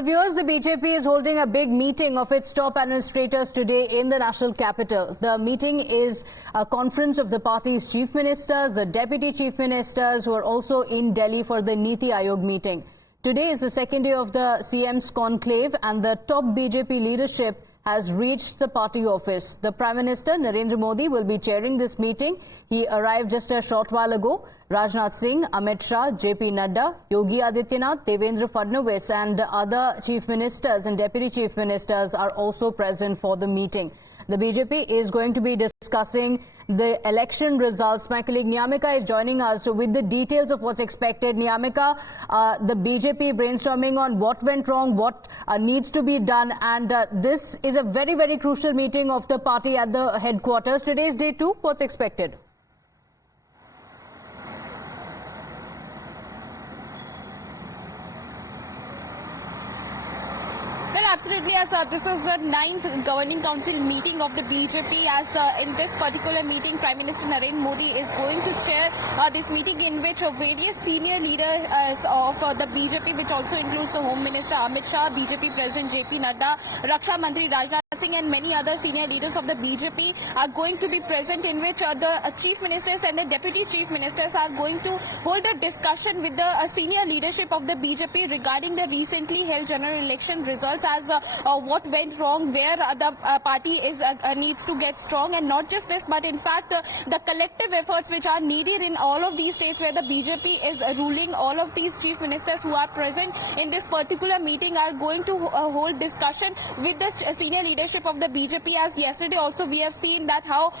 Well, viewers, the BJP is holding a big meeting of its top administrators today in the national capital. The meeting is a conference of the party's chief ministers, the deputy chief ministers who are also in Delhi for the Niti Aayog meeting. Today is the second day of the CM's conclave and the top BJP leadership has reached the party office. The Prime Minister Narendra Modi will be chairing this meeting. He arrived just a short while ago. Rajnath Singh, Amit Shah, JP Nadda, Yogi Adityanath, Devendra Fadnavis and other chief ministers and deputy chief ministers are also present for the meeting. The BJP is going to be discussing the election results. My colleague Niyamika is joining us with the details of what's expected. Niyamika, the BJP brainstorming on what went wrong, what needs to be done, and this is a very, very crucial meeting of the party at the headquarters. Today is day 2. What's expected? Well, absolutely, as this is the 9th Governing Council meeting of the BJP, as in this particular meeting, Prime Minister Narendra Modi is going to chair this meeting in which various senior leaders of the BJP, which also includes the Home Minister Amit Shah, BJP President JP Nadda, Raksha Mantri Rajnath Singh and many other senior leaders of the BJP are going to be present, in which the chief ministers and the deputy chief ministers are going to hold a discussion with the senior leadership of the BJP regarding the recently held general election results, as what went wrong, where the party is needs to get strong, and not just this, but in fact the collective efforts which are needed in all of these states where the BJP is ruling. All of these chief ministers who are present in this particular meeting are going to hold discussion with the senior leadership of the BJP. As yesterday also we have seen that how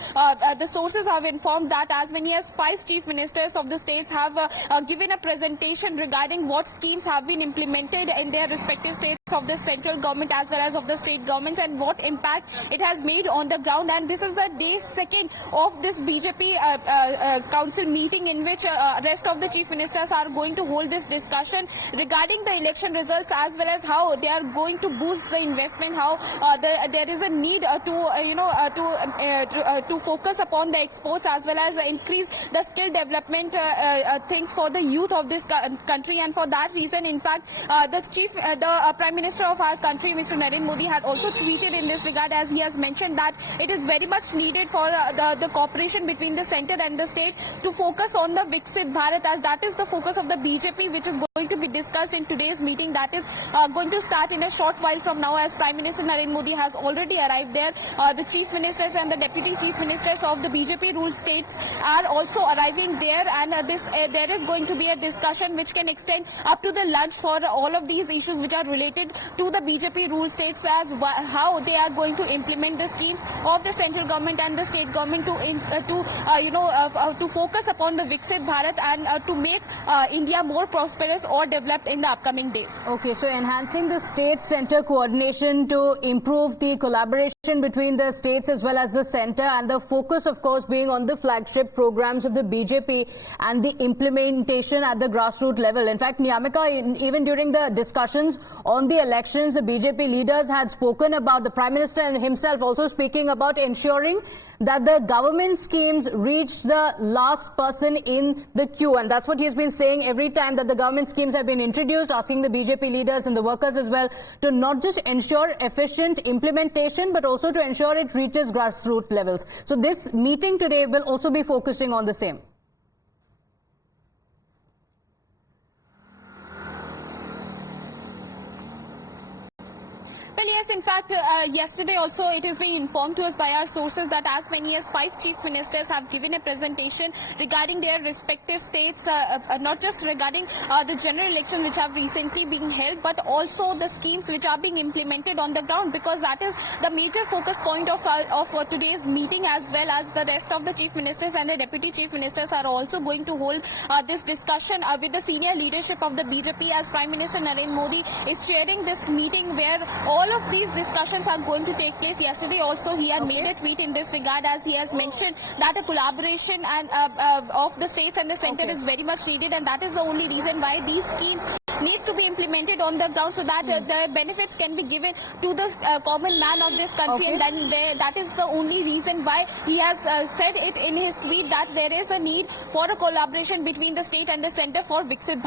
the sources have informed that as many as 5 chief ministers of the states have given a presentation regarding what schemes have been implemented in their respective states of the central government as well as of the state governments, and what impact it has made on the ground. And this is the day 2nd of this BJP council meeting, in which rest of the chief ministers are going to hold this discussion regarding the election results, as well as how they are going to boost the investment, how there is a need to focus upon the exports, as well as increase the skill development things for the youth of this country. And for that reason, in fact, the Prime Minister of our country, Mr. Narendra Modi, had also tweeted in this regard, as he has mentioned that it is very much needed for the cooperation between the centre and the state to focus on the Viksit Bharat, as that is the focus of the BJP, which is going to be discussed in today's meeting. That is going to start in a short while from now, as Prime Minister Narendra Modi has already arrived there. The chief ministers and the deputy chief ministers of the BJP ruled states are also arriving there, and there is going to be a discussion which can extend up to the lunch for all of these issues which are related to the BJP ruled states, as how they are going to implement the schemes of the central government and the state government to focus upon the Viksit Bharat and to make India more prosperous or developed in the upcoming days. Okay, so enhancing the state-center coordination to improve the collaboration between the states as well as the centre, and the focus, of course, being on the flagship programs of the BJP and the implementation at the grassroots level. In fact, Niyamika, even during the discussions on the elections, the BJP leaders had spoken about, the Prime Minister and himself also speaking about ensuring that the government schemes reach the last person in the queue. And that's what he has been saying every time that the government schemes have been introduced, asking the BJP leaders and the workers as well to not just ensure efficient implementation, but also to ensure it reaches grassroots levels. So this meeting today will also be focusing on the same. Well, yes, in fact, yesterday also it has been informed to us by our sources that as many as 5 chief ministers have given a presentation regarding their respective states, not just regarding the general election which have recently been held, but also the schemes which are being implemented on the ground, because that is the major focus point of today's meeting, as well as the rest of the chief ministers and the deputy chief ministers are also going to hold this discussion with the senior leadership of the BJP, as Prime Minister Narendra Modi is chairing this meeting where all of these discussions are going to take place. Yesterday also he had made a tweet in this regard, as he has mentioned that a collaboration and of the states and the centre is very much needed, and that is the only reason why these schemes needs to be implemented on the ground, so that the benefits can be given to the common man of this country. And then that is the only reason why he has said it in his tweet that there is a need for a collaboration between the state and the centre for Viksit